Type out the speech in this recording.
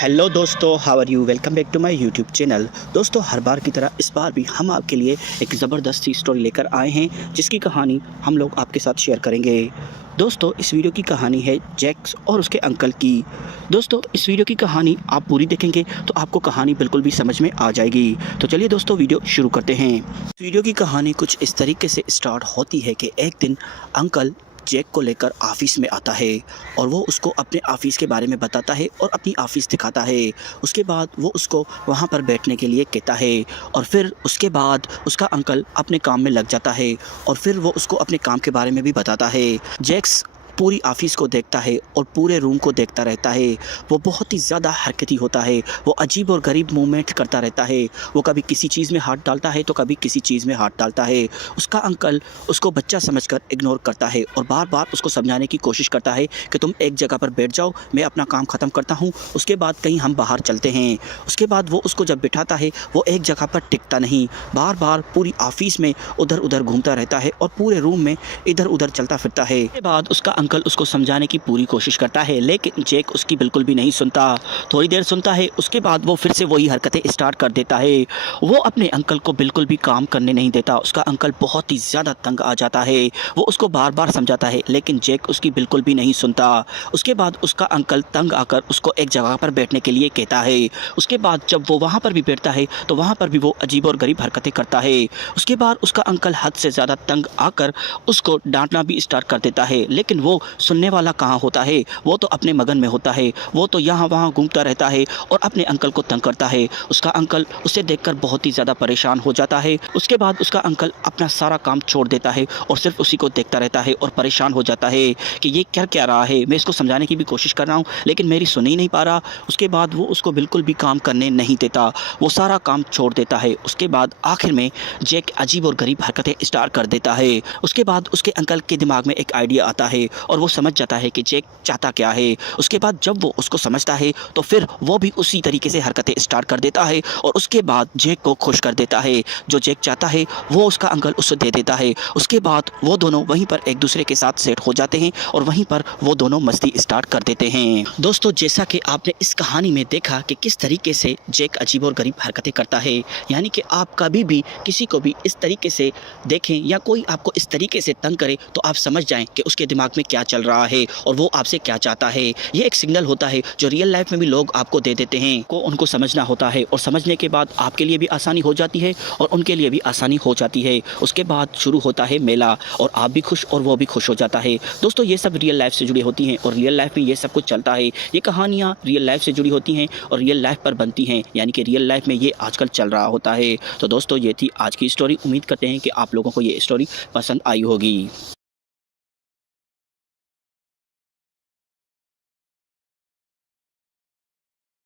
Hello दोस्तों, how are you. Welcome back to my YouTube channel. दोस्तों, हर बार की तरह इस बार भी हम आपके लिए एक ज़बरदस्त सी स्टोरी लेकर आए हैं जिसकी कहानी हम लोग आपके साथ शेयर करेंगे। दोस्तों, इस वीडियो की कहानी है जैक्स और उसके अंकल की। दोस्तों, इस वीडियो की कहानी आप पूरी देखेंगे तो आपको कहानी बिल्कुल भी समझ में आ जाएगी। तो चलिए दोस्तों, वीडियो शुरू करते हैं। इस वीडियो की कहानी कुछ इस तरीके से स्टार्ट होती है कि एक दिन अंकल जैक को लेकर ऑफिस में आता है और वो उसको अपने ऑफिस के बारे में बताता है और अपनी ऑफिस दिखाता है। उसके बाद वो उसको वहाँ पर बैठने के लिए कहता है और फिर उसके बाद उसका अंकल अपने काम में लग जाता है और फिर वो उसको अपने काम के बारे में भी बताता है। जैक्स पूरी ऑफिस को देखता है और पूरे रूम को देखता रहता है। वो बहुत ही ज़्यादा हरकती होता है। वो अजीब और गरीब मूवमेंट करता रहता है। वो कभी किसी चीज़ में हाथ डालता है तो कभी किसी चीज़ में हाथ डालता है। उसका अंकल उसको बच्चा समझकर इग्नोर करता है और बार बार उसको समझाने की कोशिश करता है कि तुम एक जगह पर बैठ जाओ, मैं अपना काम ख़त्म करता हूँ, उसके बाद कहीं हम बाहर चलते हैं। उसके बाद वो उसको जब बिठाता है वो एक जगह पर टिकता नहीं, बार बार पूरी ऑफिस में उधर उधर घूमता रहता है और पूरे रूम में इधर उधर चलता फिरता है। उसके बाद उसका अंकल उसको समझाने की पूरी कोशिश करता है लेकिन जैक उसकी बिल्कुल भी नहीं सुनता। थोड़ी देर सुनता है, उसके बाद वो फिर से वही हरकतें स्टार्ट कर देता है। वो अपने अंकल को बिल्कुल भी काम करने नहीं देता। उसका अंकल बहुत ही ज़्यादा तंग आ जाता है। वो उसको बार बार समझाता है लेकिन जैक उसकी बिल्कुल भी नहीं सुनता। उसके बाद उसका अंकल तंग आकर उसको एक जगह पर बैठने के लिए कहता है। उसके बाद जब वो वहाँ पर भी बैठता है तो वहाँ पर भी वो अजीब और गरीब हरकतें करता है। उसके बाद उसका अंकल हद से ज़्यादा तंग आकर उसको डांटना भी स्टार्ट कर देता है लेकिन वो सुनने वाला कहाँ होता है। वो तो अपने मगन में होता है। वो तो यहाँ वहाँ घूमता रहता है और अपने अंकल को तंग करता है। उसका अंकल उसे देखकर बहुत ही ज़्यादा परेशान हो जाता है। उसके बाद उसका अंकल अपना सारा काम छोड़ देता है और सिर्फ उसी को देखता रहता है और परेशान हो जाता है कि ये क्या क्या रहा है। मैं इसको समझाने की भी कोशिश कर रहा हूँ लेकिन मेरी सुन ही नहीं पा रहा। उसके बाद वो उसको बिल्कुल भी काम करने नहीं देता। वो सारा काम छोड़ देता है। उसके बाद आखिर में जैक अजीब और गरीब हरकतें स्टार्ट कर देता है। उसके बाद उसके अंकल के दिमाग में एक आइडिया आता है और वो समझ जाता है कि जैक चाहता क्या है। उसके बाद जब वो उसको समझता है तो फिर वो भी उसी तरीके से हरकतें स्टार्ट कर देता है और उसके बाद जैक को खुश कर देता है। जो जैक चाहता है वो उसका अंकल उसे दे देता है। उसके बाद वो दोनों वहीं पर एक दूसरे के साथ सेट हो जाते हैं और वहीं पर वो दोनों मस्ती स्टार्ट कर देते हैं। दोस्तों, जैसा कि आपने इस कहानी में देखा कि किस तरीके से जैक अजीब और गरीब हरकतें करता है, यानी कि आप कभी भी किसी को भी इस तरीके से देखें या कोई आपको इस तरीके से तंग करे तो आप समझ जाएं कि उसके दिमाग में क्या चल रहा है और वो आपसे क्या चाहता है। ये एक सिग्नल होता है जो रियल लाइफ में भी लोग आपको दे देते हैं। को उनको समझना होता है और समझने के बाद आपके लिए भी आसानी हो जाती है और उनके लिए भी आसानी हो जाती है। उसके बाद शुरू होता है मेला और आप भी खुश और वो भी खुश हो जाता है। दोस्तों, ये सब रियल लाइफ से जुड़ी होती हैं और रियल लाइफ में ये सब कुछ चलता है। ये कहानियाँ रियल लाइफ से जुड़ी होती हैं और रियल लाइफ पर बनती हैं, यानी कि रियल लाइफ में ये आजकल चल रहा होता है। तो दोस्तों, ये थी आज की स्टोरी। उम्मीद करते हैं कि आप लोगों को ये स्टोरी पसंद आई होगी।